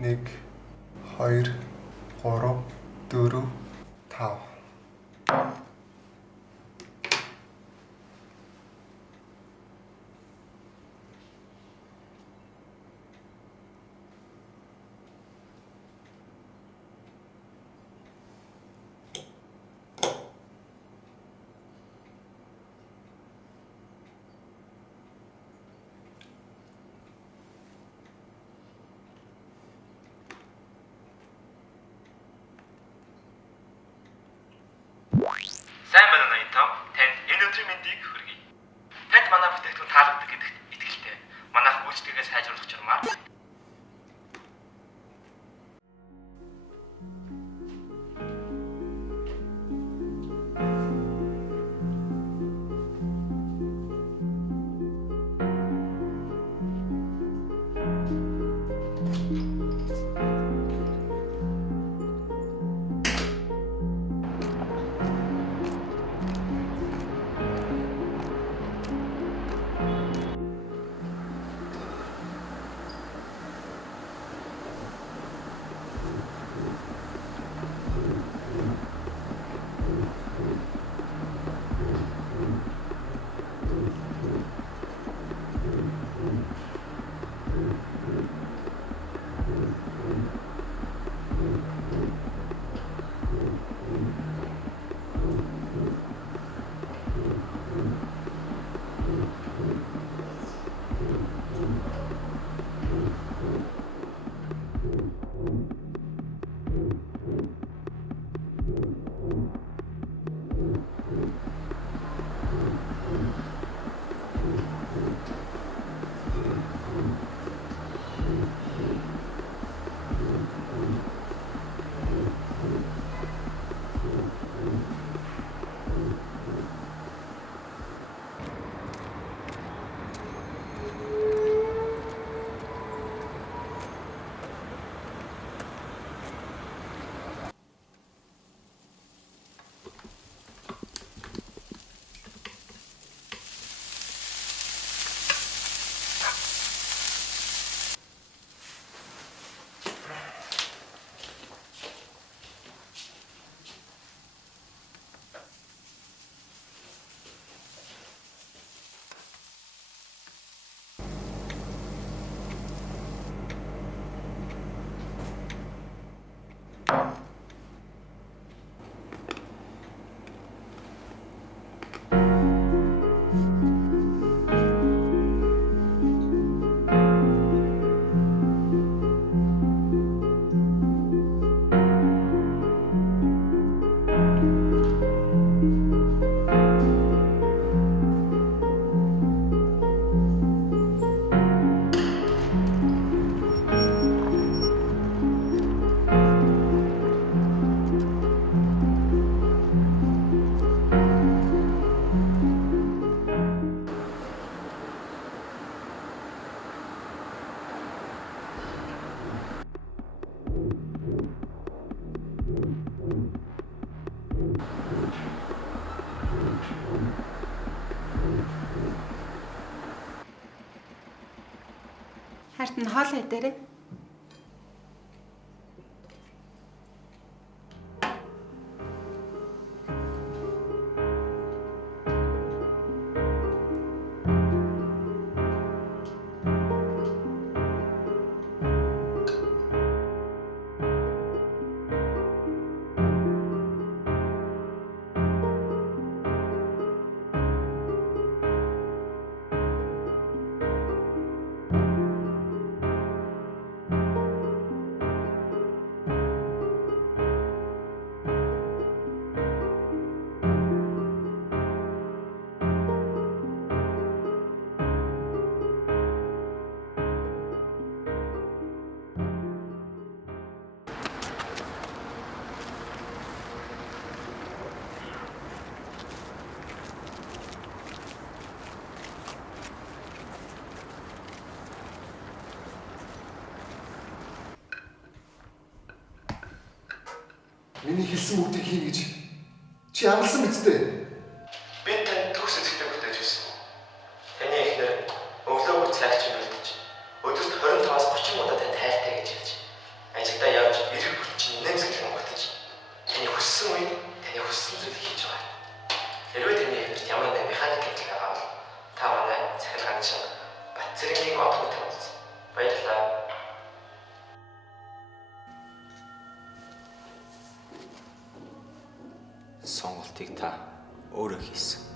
1 2 3 4 5. Сайн байна уу ноён том? Танд энэ өдрийн мэндийг хүргэе. Танд манай бүтээгдэхүүн таалагддаг гэдэгт итгэлтэй. Манайх үйлчлэгээ сайжруулах журмаар Харт нь хоол хэдээрээ. Миний хэлсэн бүгдийг хийнэ гэж чи амласан биз дээ. би танд төгс эзэгтэй бүтээж ирсэн. Таны эхнэр өглөөгөр цагч бэлдэж өдөрт 25-аас 30 удаа танд хайртай гэж хэлж таны хүссэн зүйлийг хийж байгаа. Хэрвээ таны эхнэрт ямар нэгэн механик гэдэг та манай захирал ганчин Батцэргийн одгоо тавьсан. Баярлалаа. Сонголтыг та өөрөө хийсэн.